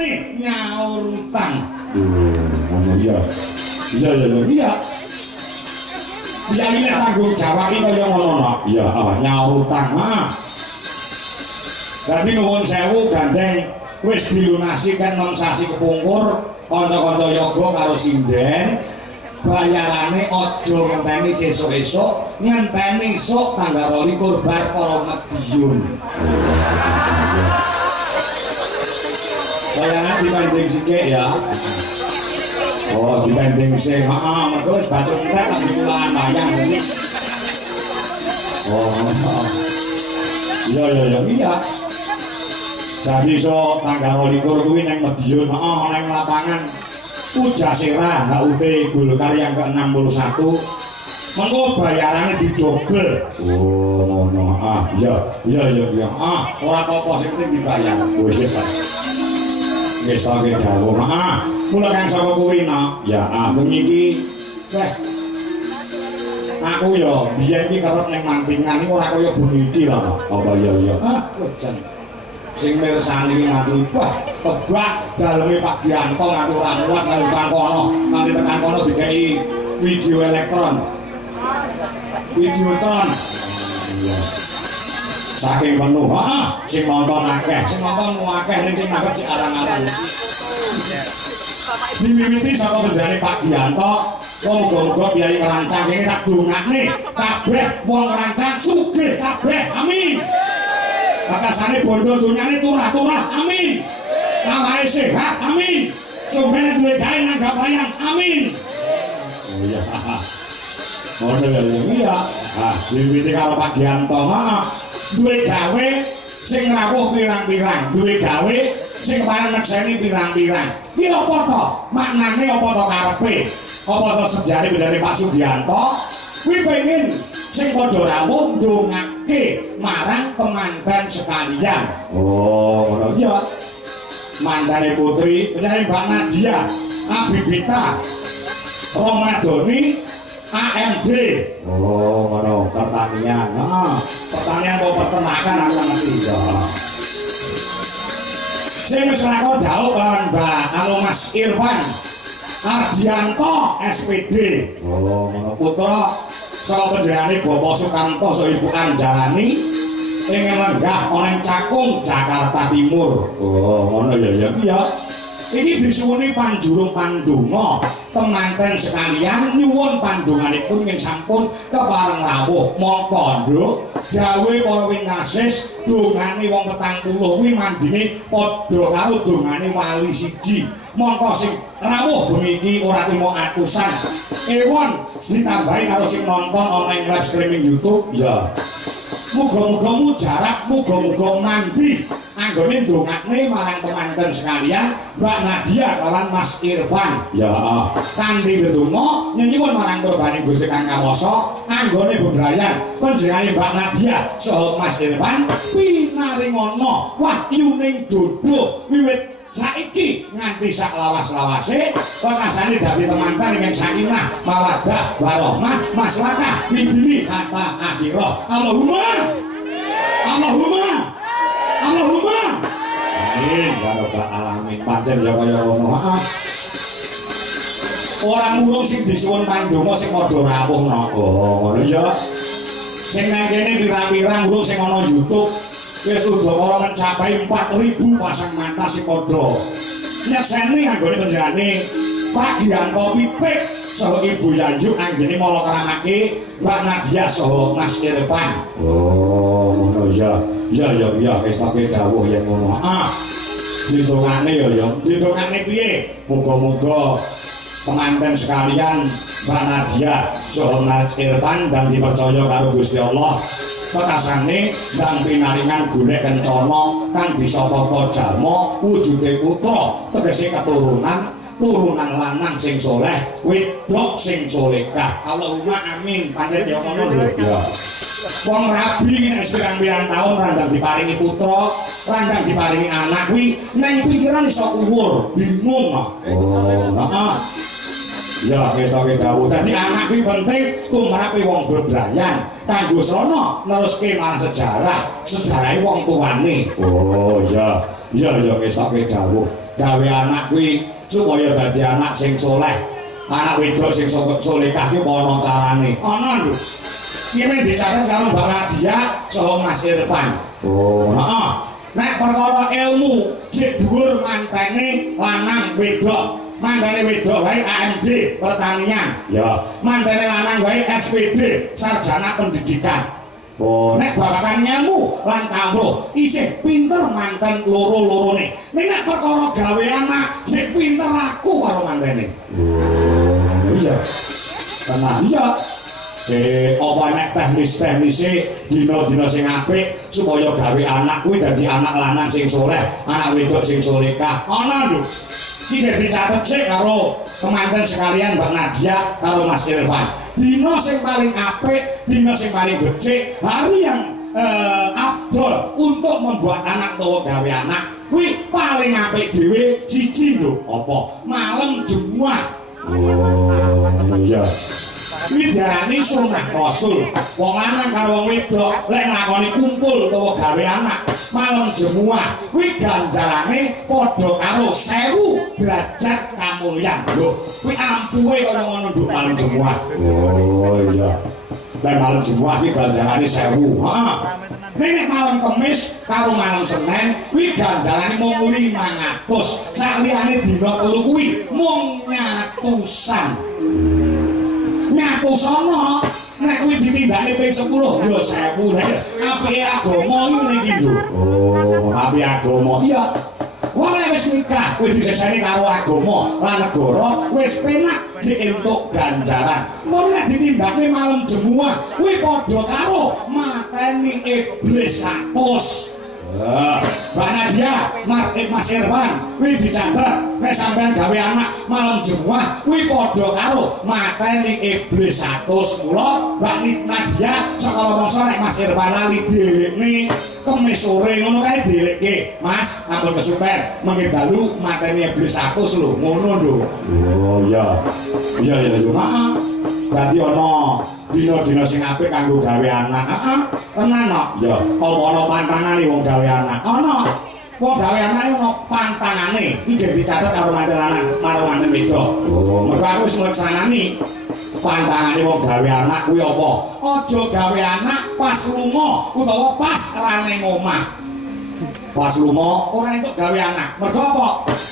dongane nyaur utang. Ngono iya. Iya. Ya ini tanggung jawab iki kaya ngono. Iya, nyaur utang. Dadi nuwun sewu gandeng wis dilunasi kan non sasi kepungkur kanca-kanca yoga karo sinden. Bayarane aja ngenteni sesuk-esuk, ngenteni esuk tanggal 22 bar karo Medion. Bayaran dipending sithik ya. Oh, dipending sing, mergo wis bacung entek tak dikulaan bayang iki. Oh. Iya. Dadi iso tanggal 22 kuwi ning Medion, ning lapangan Pujasera HUT Golkar yang ke-61. Mengko bayarannya didobel. Oh, ngono. Iya. Ora apa-apa sing penting dibayar. Wis Wis tak dawuh. Mula kang saka kuwi Ya, bengi iki aku ya biyen iki kerep ning mantingan iki ora kaya bengi iki lho. apa ya. Wejan. Sing mirsani nganti tebak daleme Pak Gianto nganti ora kuat karo tekan kono. Nanti tekan kono dikei video elektron. Videotron. Saking penuh. Sing nonton akeh, sing nonton akeh ning sing nangkep cek arang-arang. Dimimiti saka penjane Pak Gianto, muga-muga biayi ngerancang kene tak dongakne kabeh wong ngerancang sugih kabeh. Amin. Bakasane bondo dunyane turah-turah, amin. Awake sehat, amin. Sumpene duwe gawe nanggap bayang, amin. Oh iya. Ngono ya. Iya. Diwiti karo Pak Gianto, duwe gawe sing rawuh pirang-pirang, duwe gawe sing pareng nekseni pirang-pirang. Iki apa to? Maknane apa to karepe? Apa to sejane Pak Sugianto? Kuwi pengen sing padha rawuh ndongake marang temanten sekalian. Oh, ngono iya. Mantane putri, penyanyi Mbak Nadia, Abibita, Romadoni, AMD. Oh, ngono. Pertanian. Pertanian kok peternakan aku ngerti ya. Sing wis lakon jauh kan Mbak Mas Irfan Ardianto SPD. Oh, ngono. Putra saka panjenengane Bapak Sukamto so Ibu Anjalani ing lenggah ana Cakung Jakarta Timur. Oh, ngono ya. Iya. Iki disuwuni panjurung pandonga temanten sekalian nyuwun pandonganipun ing sampun kepareng rawuh mongko nduk dawuh para winasis dongane wong 40 kuwi mandine padha karo dongane wali siji. Mongko sing rawuh bengi iki ora timo atusan ewon ditambahi karo sing nonton ana ing live streaming YouTube. Ya. Muga-muga mujarab, muga-muga mandi anggone ndongakne marang temanten sekalian Mbak Nadia kawan Mas Irfan. Ya. Kanthi ndedonga nyuwun marang kurbane Gusti Kang Kawasa anggone bebrayan panjenengane Mbak Nadia saha Mas Irfan pinaringana wahyuning dodo wiwit saiki nganti sak lawas-lawase kekasane dadi temanten ing sakinah mawaddah warahmah maslahah bidini hatta akhirah. Allahumma amin ya rabbal alamin. Pancen ya kaya ngono. Orang murung sing disuwun pandonga sing padha rawuh napa. Ngono ya. Sing nang kene pirang-pirang murung sing ana YouTube wis udakara mencapai 4.000 pasang mata sing padha nyeseni anggone panjenengane Pak Gianto Pitik saha Ibu Yayu anggene mala keramake Mbak Nadia saha Mas Irfan. Oh, ngono ya. Ya, wis tak dawuh yen ngono. Ditungane ya. Ditungane piye? Muga-muga temanten sekalian Mbak Nadia saha Mas Irfan dan dipercaya karo Gusti Allah. Pekasane ndang pinaringan golek kencana kang bisa tata jalma wujude putra tegese keturunan lanang sing soleh wedok sing solehah. Allahumma amin. Pancen ya ngono lho. Ya. Wong rabi nek pirang-pirang taun randang diparingi putra, randang diparingi anak kuwi nang pikiran iso kuwur, bingung. Oh, ya wis tak dawuh. Dadi anak kuwi penting tumrape wong bebrayan kanggo srana neruske marang sejarah wong tuane. Oh ya. iya wis tak dawuh gawe anak kuwi supaya dadi anak sing soleh anak wedok sing solehah ki ana carane ana lho kene dicatat karo Mbak Nadia saha Mas Irfan oh heeh nek perkara ilmu sik dhuwur mantene lanang wedok mantene wedok wae AMD pertanian ya mantene lanang wae SPD sarjana pendidikan oh nek babakan ilmu lan kawruh isih pinter manten loro-lorone nek perkara gawe anak sik pinter aku karo mantene oh iya tenang iya apa nek teknis-teknise dina-dina sing apik supaya gawe anak kuwi dadi anak lanang sing soleh anak wedok sing solehah ana lho iki dicatet sik karo teman-teman sekalian Mbak Nadia karo Mas Irfan dina sing paling apik dina sing paling becik hari yang afdol untuk membuat anak utawa gawe anak kuwi paling apik dhewe siji lho apa malam Jumat oh iya kuwi diarani sunah rasul wong lanang karo wong wedok lek nglakoni kumpul utawa gawe anak malam Jumat kuwi ganjarane padha karo 1000 derajat kamulyan lho kuwi ampuhe kaya ngono nduk malam Jumat oh iya lek malam Jumat kuwi ganjarane 1000 heeh nek malam Kamis karo malam Senin kuwi ganjarane mung 500 saliyane dina telu kuwi mung nyatusan nyatu sono nek kuwi ditindakne ping 10 yo 1000 nek apike agama iki lho oh apike agama iya wong nek wis nikah kuwi diseseni karo agama lan negara wis penak sik entuk ganjaran mun nek ditindakne malam Jumat kuwi padha karo mateni iblis 100 Mbak Nadia, Mas Irfan, kuwi dicatet nek sampean gawe anak malam Jumat kuwi padha karo mateni iblis 100 mula Mbak Nadia saka rumangsa nek Mas Irfan lali dhelekne Kamis sore ngono kae dhelekke Mas ampun kesupen mengke dalu mateni iblis 100 lho ngono lho oh iya iya iya heeh dadi ana dina-dina sing apik kanggo gawe anak heeh tenan kok ya apa ana pantangane wong gawe anak ana wong gawe anak ana pantangane iki dicatet karo manten lanang karo manten wedok oh mergo aku wis ngleksanani pantangane wong gawe anak kuwi apa aja gawe anak pas lunga utawa pas rane omah pas lunga ora entuk gawe anak mergo apa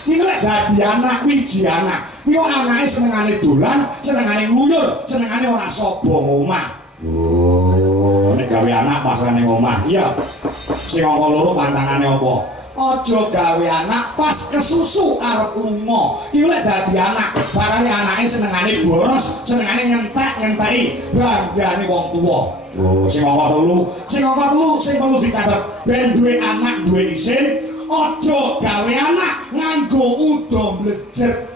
iki lek dadi anak wiji anak iki anake senengane dolan senengane ngluyur senengane ora sapa omah oh nek gawe anak pas rane omah iya sing angka loro pantangane apa aja gawe anak pas kesusu arep lunga iki lek dadi anak barane anake senengane boros senengane ngentek-ngenteki bandane wong tuwa oh sing angka telu sing perlu dicatet ben duwe anak duwe isin aja gawe anak nganggo udo mlejet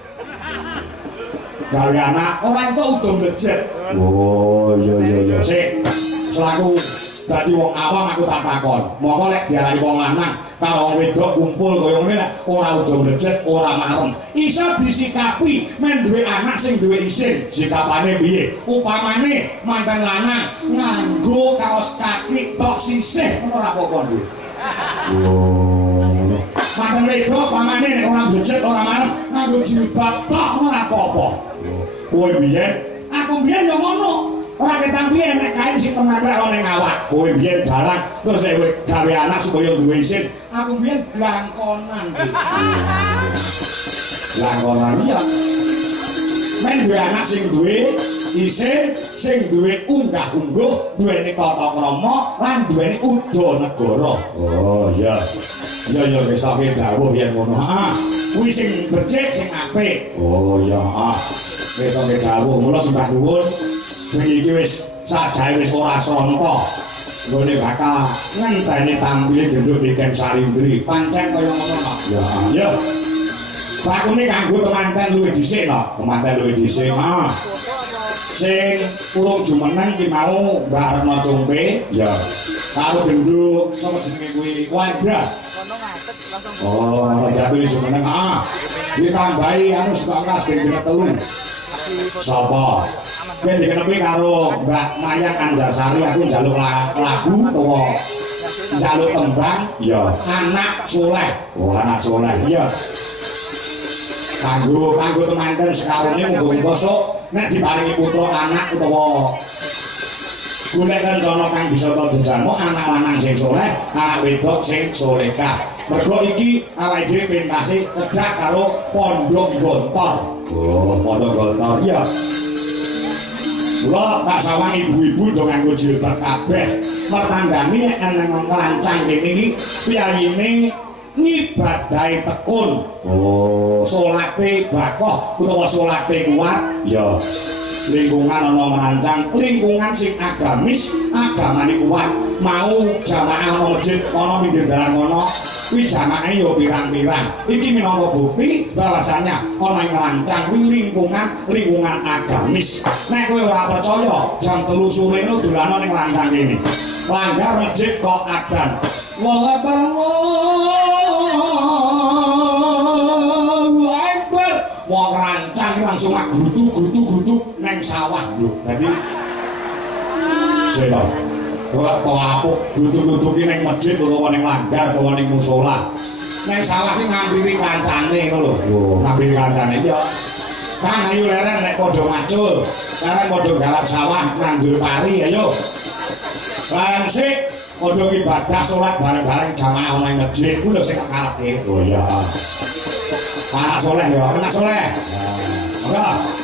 gawe anak ora entuk udo mlejet oh iya iya iya sik selaku dadi wong awam aku tak takon monggo lek diarani wong lanang karo wong wedok kumpul kaya ngene ora udo mlejet ora marem iso disikapi men duwe anak sing duwe isin sikapane piye upamane mantan lanang nganggo kaos kaki tok sisih ngono ora apa-apa nduk oh mantan wedok upamane nek ora mlejet ora marem nganggo jilbab tok ngono ora apa-apa kowe biyen aku biyen yo ngono ora ketang piye nek kain sing templek ana ning awak kowe biyen dalang terus kowe gawe anak supaya duwe isin aku biyen blangkonan blangkonan iya men duwe anak sing duwe isin sing duwe unggah-ungguh duweni tata krama lan duweni udo negara oh iya iya iya wis tak dawuh yen ngono heeh kuwi sing becik sing apik oh iya heeh wis tak dawuh mula sembah nuwun iki wis sajae wis ora sonto nggone bakal ngenteni tampile genduk Niken Sarindri pancen kaya ngono kok ya ya bakune kanggo temanten luwih dhisik no temanten luwih dhisik sing urung jumeneng ki mau Mbak Retno Cumpe ya karo genduk sapa jenenge kuwi Wandra oh jatuh iki jumeneng ditambahi anu sekolah genduk telu sapa kowe dikenepi karo Mbak Mayang Anjasari aku njaluk lagu utawa njaluk tembang ya anak soleh. oh anak soleh Iya. Kanggo temanten sekarone muga-muga sok nek diparingi putra anak utawa golek rencana kang bisa dijanmu anak lanang sing soleh, anak wedok sing solehah. Mergo iki awake dhewe pentase cedhak karo Pondok Gontor. oh Pondok Gontor Iya. Kula tak sawang ibu-ibu do nganggo jilbab kabeh. Mertanggani nek nang kelancang kene iki piyayine ngibadahi tekun. oh Salate bakoh utawa salate kuat. ya Lingkungan ana merancang, lingkungan sing agamis, agamane kuat. Mau jamaah ana masjid, ana pinggir dalan kono, kuwi jamaah yo pirang-pirang. Iki minangka bukti bahwasanya ana ing rancang kuwi lingkungan agamis. Nek kowe ora percaya, jam 3 sore no dolana ning rancang kene. Langgar masjid kok adan. Allahu Akbar. Allahu Akbar. Wong rancang langsung grutu neng sawah lho. Dadi sedo. Ora to apuk grutu-grutuki neng masjid utawa ning langgar utawa ning musala. Neng sawah ki ngampiri kancane ngono lho. Oh. Ngampiri kancane ya. Kang ayo leren nek padha macul. Leren padha galak sawah nandur pari ayo. Barang sik padha ibadah salat bareng-bareng jamaah nang masjid kuwi lho sing karepe. oh ya Anak soleh ya, anak soleh. Ora.